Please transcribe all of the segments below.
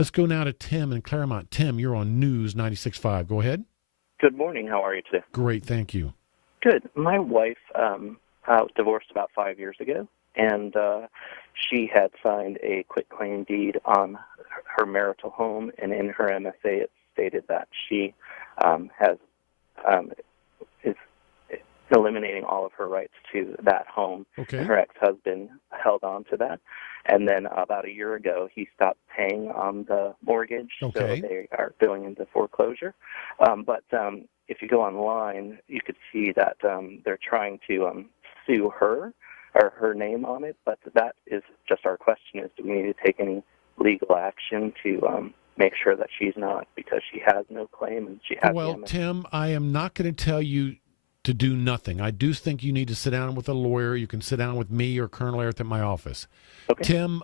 Let's go now to Tim in Clermont. Tim, you're on News 96.5. Go ahead. Good morning. How are you today? Great, thank you. Good. My wife was divorced about 5 years ago, and she had signed a quitclaim deed on her marital home, and in her MSA it stated that she is eliminating all of her rights to that home. Okay. And her ex-husband held on to that. And then about a year ago, he stopped paying on the mortgage, Okay. so they are going into foreclosure. But if you go online, you could see that they're trying to sue her or her name on it. But that is just our question: is do we need to take any legal action to make sure that she's not, because she has no claim and she has. Well, Tim, I am not going to tell you to do nothing. I do think you need to sit down with a lawyer. You can sit down with me or Colonel Airth at my office. Okay. Tim,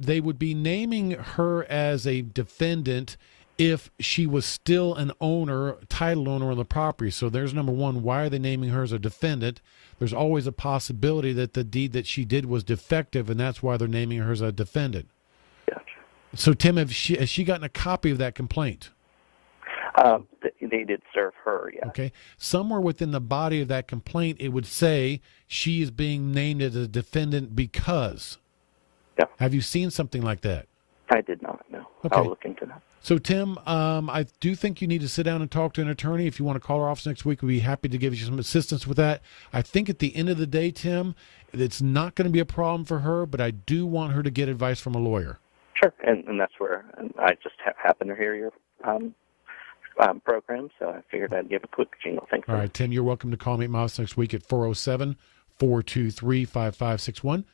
they would be naming her as a defendant if she was still an owner, title owner of the property. So there's number one. Why are they naming her as a defendant? There's always a possibility that the deed that she did was defective, and that's why they're naming her as a defendant. Gotcha. So, Tim, has she gotten a copy of that complaint? They did serve her, yeah. Okay. Somewhere within the body of that complaint, it would say she is being named as a defendant because. Yeah. Have you seen something like that? I did not, no. Okay. I'll look into that. So, Tim, I do think you need to sit down and talk to an attorney. If you want to call our office next week, we'd be happy to give you some assistance with that. I think at the end of the day, Tim, it's not going to be a problem for her, but I do want her to get advice from a lawyer. Sure, and that's where I just happened to hear your program, so I figured I'd give a quick jingle. Thanks. All right, Tim, you're welcome to call me at my office next week at 407-423-5561.